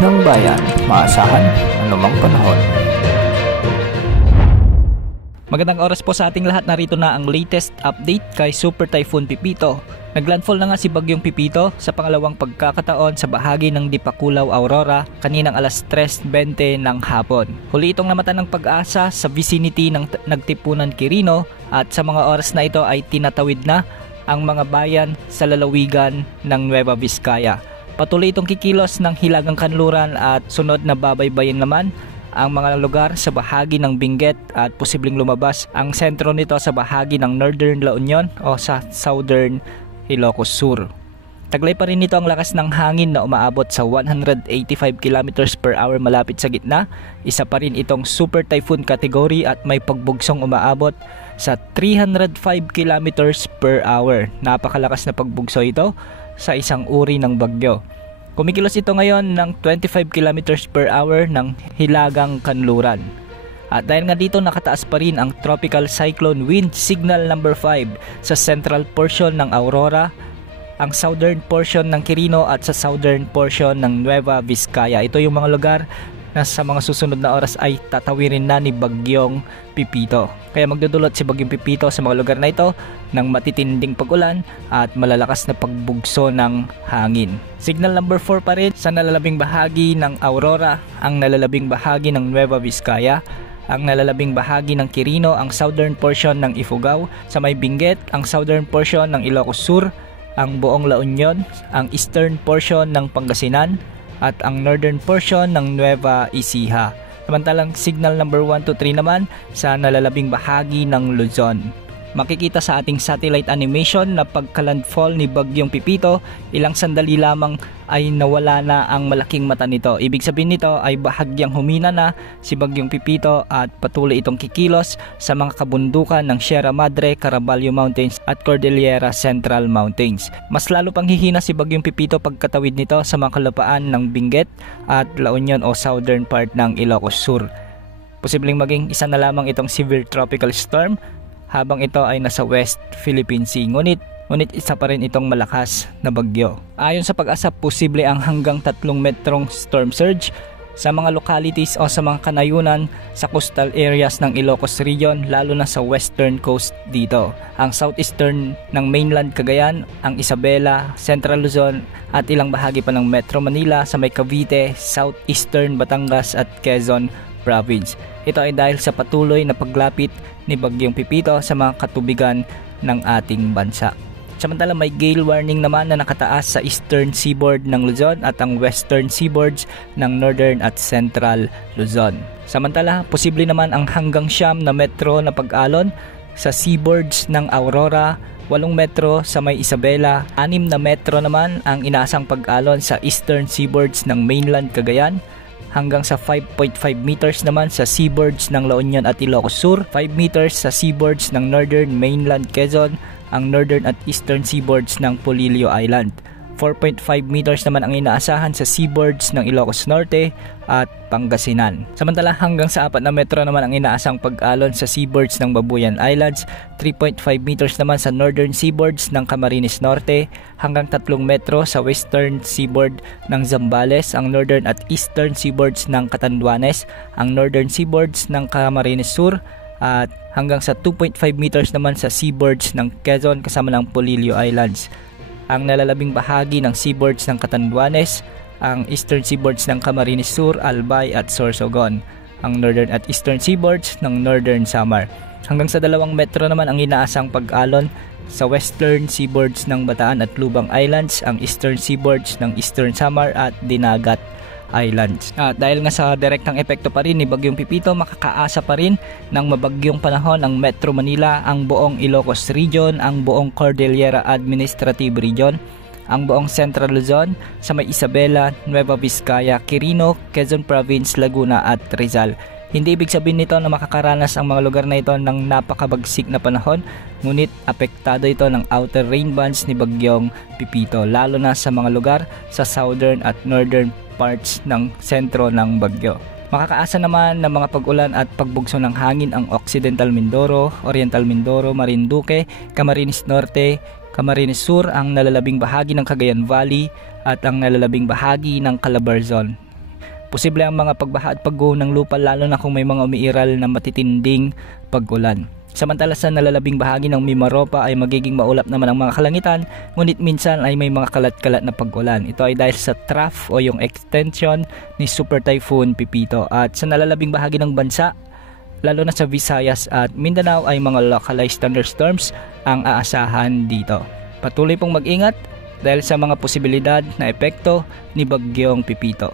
ng bayan, maasahan anumang panahon. Magandang oras po sa ating lahat. Narito na ang latest update kay Super Typhoon Pipito. Naglandfall na nga si Bagyong Pipito sa pangalawang pagkakataon sa bahagi ng Dipakulaw, Aurora kaninang alas 3:20 ng hapon. Huli itong namatan ng pag-asa sa vicinity ng Nagtipunan, Quirino, at sa mga oras na ito ay tinatawid na ang mga bayan sa lalawigan ng Nueva Vizcaya. Patuloy itong kikilos ng Hilagang Kanluran at sunod na babaybayin naman ang mga lugar sa bahagi ng Benguet at posibleng lumabas ang sentro nito sa bahagi ng Northern La Union o sa Southern Ilocos Sur. Taglay pa rin nito ang lakas ng hangin na umaabot sa 185 km per hour malapit sa gitna. Isa pa rin itong Super Typhoon category at may pagbugsong umaabot sa 305 km per hour. Napakalakas na pagbugso ito sa isang uri ng bagyo. Kumikilos ito ngayon ng 25 km per hour ng Hilagang Kanluran. At dahil nga dito nakataas pa rin ang Tropical Cyclone Wind Signal number 5 sa central portion ng Aurora, ang southern portion ng Quirino at sa southern portion ng Nueva Vizcaya. Ito yung mga lugar na sa mga susunod na oras ay tatawirin na ni Bagyong Pipito. Kaya magdudulot si Bagyong Pipito sa mga lugar na ito ng matitinding pag-ulan at malalakas na pagbugso ng hangin. Signal number 4 pa rin sa nalalabing bahagi ng Aurora, ang nalalabing bahagi ng Nueva Vizcaya, ang nalalabing bahagi ng Quirino, ang southern portion ng Ifugao, sa may Benguet, ang southern portion ng Ilocos Sur, ang buong La Union, ang eastern portion ng Pangasinan, at ang northern portion ng Nueva Ecija. Samantalang signal number 1 to 3 naman sa nalalabing bahagi ng Luzon. Makikita sa ating satellite animation na pagka-landfall ni Bagyong Pipito, ilang sandali lamang ay nawala na ang malaking mata nito. Ibig sabihin nito ay bahagyang humina na si Bagyong Pipito at patuloy itong kikilos sa mga kabundukan ng Sierra Madre, Caraballo Mountains at Cordillera Central Mountains. Mas lalo pang hihina si Bagyong Pipito pagkatawid nito sa mga kalupaan ng Benguet at La Union o southern part ng Ilocos Sur. Posibleng maging isa na lamang itong severe tropical storm habang ito ay nasa West Philippine Sea. Ngunit isa pa rin itong malakas na bagyo. Ayon sa pag-asa, posible ang hanggang 3 metrong storm surge sa mga localities o sa mga kanayunan sa coastal areas ng Ilocos region, lalo na sa western coast dito. Ang southeastern ng mainland Cagayan, ang Isabela, Central Luzon at ilang bahagi pa ng Metro Manila sa may Cavite, southeastern Batangas at Quezon Province. Ito ay dahil sa patuloy na paglapit ni Bagyong Pipito sa mga katubigan ng ating bansa. Samantala may gale warning naman na nakataas sa eastern seaboard ng Luzon at ang western seaboards ng northern at central Luzon. Samantala, posible naman ang hanggang 9 na metro na pag-alon sa seaboards ng Aurora, 8 metro sa may Isabela, 6 na metro naman ang inaasang pag-alon sa eastern seaboards ng mainland Cagayan, hanggang sa 5.5 meters naman sa seaboards ng La Union at Ilocos Sur, 5 meters sa seaboards ng northern mainland Quezon, ang northern at eastern seaboards ng Polillo Island. 4.5 meters naman ang inaasahan sa seaboards ng Ilocos Norte at Pangasinan. Samantala hanggang sa 4 na metro naman ang inaasang pag-alon sa seaboards ng Babuyan Islands, 3.5 meters naman sa northern seaboards ng Camarines Norte, hanggang 3 metro sa western seaboard ng Zambales, ang northern at eastern seaboards ng Catanduanes, ang northern seaboards ng Camarines Sur, at hanggang sa 2.5 meters naman sa seaboards ng Quezon kasama ng Polillo Islands. Ang nalalabing bahagi ng seaboards ng Catanduanes, ang eastern seaboards ng Camarines Sur, Albay at Sorsogon, ang northern at eastern seaboards ng Northern Samar. Hanggang sa 2 metro naman ang inaasang pag-alon sa western seaboards ng Bataan at Lubang Islands, ang eastern seaboards ng Eastern Samar at Dinagat Islands. At dahil nga sa direktang epekto pa rin ni Bagyong Pipito, makakaasa pa rin ng mabagyong panahon ang Metro Manila, ang buong Ilocos Region, ang buong Cordillera Administrative Region, ang buong Central Luzon, sa may Isabela, Nueva Vizcaya, Quirino, Quezon Province, Laguna at Rizal. Hindi ibig sabihin nito na makakaranas ang mga lugar na ito ng napakabagsik na panahon, ngunit apektado ito ng outer rain bands ni Bagyong Pipito, lalo na sa mga lugar sa southern at northern parts ng sentro ng bagyo. Makakaasa naman ng mga pag-ulan at pagbugso ng hangin ang Occidental Mindoro, Oriental Mindoro, Marinduque, Camarines Norte, Camarines Sur, ang nalalabing bahagi ng Cagayan Valley at ang nalalabing bahagi ng Calabarzon. Posible ang mga pagbaha at pagguho ng lupa lalo na kung may mga umiiral na matitinding pag-ulan. Samantala sa nalalabing bahagi ng Mimaropa ay magiging maulap naman ang mga kalangitan, ngunit minsan ay may mga kalat-kalat na pag-ulan. Ito ay dahil sa trough o yung extension ni Super Typhoon Pipito. At sa nalalabing bahagi ng bansa, lalo na sa Visayas at Mindanao ay mga localized thunderstorms ang aasahan dito. Patuloy pong mag-ingat dahil sa mga posibilidad na epekto ni Bagyong Pipito.